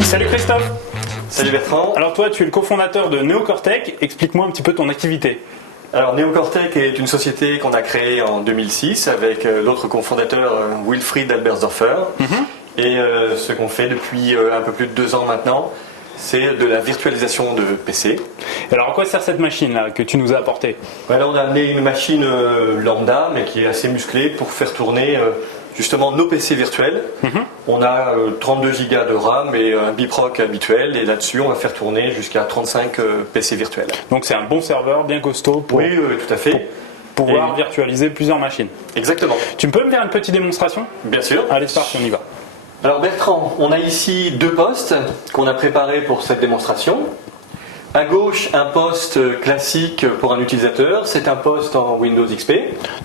Salut Christophe. Salut Bertrand. Alors toi, tu es le cofondateur de Neocortec. Explique-moi un petit peu ton activité. Alors Neocortec est une société qu'on a créée en 2006 avec l'autre cofondateur Wilfried Albersdorfer. Et ce qu'on fait depuis un peu plus de 2 ans maintenant, c'est de la virtualisation de PC. Alors à quoi sert cette machine-là que tu nous as apportée? Là, on a amené une machine lambda, mais qui est assez musclée pour faire tourner justement nos PC virtuels. On a 32 Go de RAM et un biproc habituel, et là-dessus on va faire tourner jusqu'à 35 PC virtuels. Donc c'est un bon serveur bien costaud pour, oui, tout à fait. Pour pouvoir virtualiser plusieurs machines. Exactement. Tu peux me faire une petite démonstration? Bien sûr. Allez, c'est parti, on y va. Alors Bertrand, on a ici 2 postes qu'on a préparés pour cette démonstration. À gauche, un poste classique pour un utilisateur, c'est un poste en Windows XP.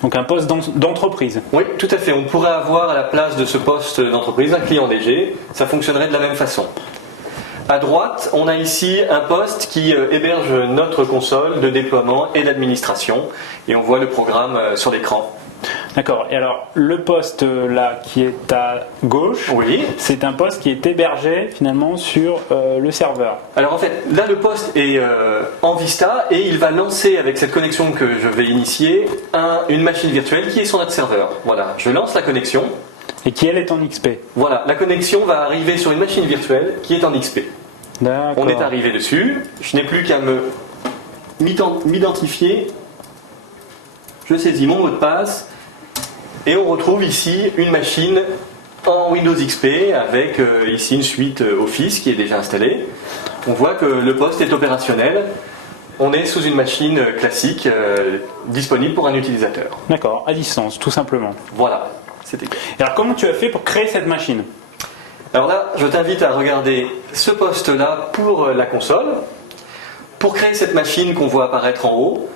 Donc un poste d'entreprise. Oui, tout à fait. On pourrait avoir à la place de ce poste d'entreprise un client DG, ça fonctionnerait de la même façon. À droite, on a ici un poste qui héberge notre console de déploiement et d'administration, et on voit le programme sur l'écran. D'accord. Et alors, le poste là qui est à gauche, oui, c'est un poste qui est hébergé finalement sur le serveur. Alors en fait, là le poste est en Vista et il va lancer avec cette connexion que je vais initier une machine virtuelle qui est sur notre serveur. Voilà, je lance la connexion. Et qui elle est en XP. Voilà, la connexion va arriver sur une machine virtuelle qui est en XP. D'accord. On est arrivé dessus, je n'ai plus qu'à m'identifier. Je saisis mon mot de passe. Et on retrouve ici une machine en Windows XP avec ici une suite Office qui est déjà installée. On voit que le poste est opérationnel. On est sous une machine classique disponible pour un utilisateur. D'accord, à distance, tout simplement. Voilà, c'était clair. Et alors comment tu as fait pour créer cette machine? Alors là, je t'invite à regarder ce poste-là pour la console. Pour créer cette machine qu'on voit apparaître en haut,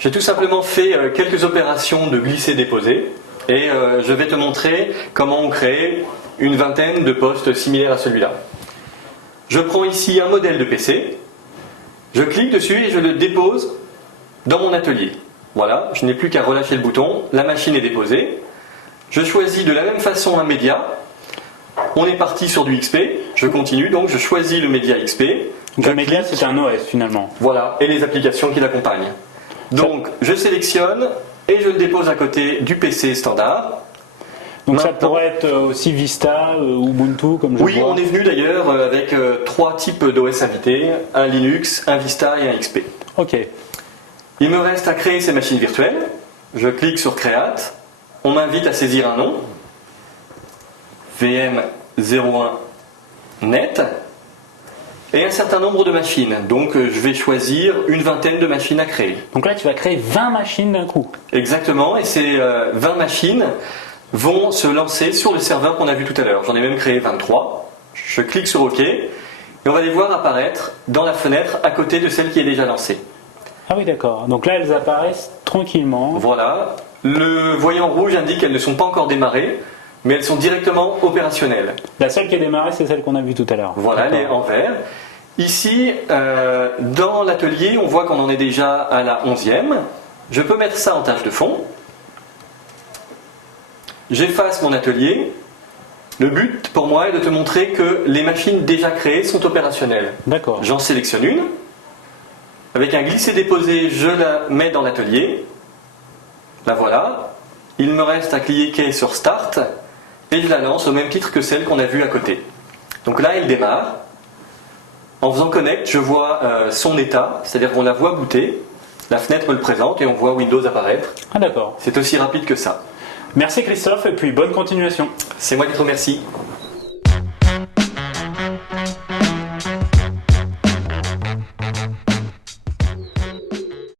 j'ai tout simplement fait quelques opérations de glisser-déposer. Et je vais te montrer comment on crée une vingtaine de postes similaires à celui-là. Je prends ici un modèle de PC, je clique dessus et je le dépose dans mon atelier. Voilà, je n'ai plus qu'à relâcher le bouton, la machine est déposée. Je choisis de la même façon un média. On est parti sur du XP, je continue, donc je choisis le média XP. Le média, c'est un OS finalement. Voilà, et les applications qui l'accompagnent. Donc je sélectionne et je le dépose à côté du PC standard. Donc ça pourrait être aussi Vista, Ubuntu comme je vois. Oui, on est venu d'ailleurs avec 3 types d'OS invités, un Linux, un Vista et un XP. Ok. Il me reste à créer ces machines virtuelles. Je clique sur Create. On m'invite à saisir un nom. VM01net. Et un certain nombre de machines. Donc je vais choisir une vingtaine de machines à créer. Donc là tu vas créer 20 machines d'un coup. Exactement, et ces 20 machines vont se lancer sur le serveur qu'on a vu tout à l'heure. J'en ai même créé 23. Je clique sur OK et on va les voir apparaître dans la fenêtre à côté de celle qui est déjà lancée. Ah oui, d'accord. Donc là elles apparaissent tranquillement. Voilà. Le voyant rouge indique qu'elles ne sont pas encore démarrées, mais elles sont directement opérationnelles. La seule qui est démarrée, c'est celle qu'on a vue tout à l'heure. Voilà, elle est en vert. Ici, dans l'atelier, on voit qu'on en est déjà à la 11e. Je peux mettre ça en tâche de fond. J'efface mon atelier. Le but pour moi est de te montrer que les machines déjà créées sont opérationnelles. D'accord. J'en sélectionne une. Avec un glisser-déposer, je la mets dans l'atelier. La voilà. Il me reste à cliquer sur Start et je la lance au même titre que celle qu'on a vue à côté. Donc là, elle démarre. En faisant Connect, je vois son état, c'est-à-dire qu'on la voit booter. La fenêtre me le présente et on voit Windows apparaître. Ah d'accord. C'est aussi rapide que ça. Merci Christophe et puis bonne continuation. C'est moi qui te remercie.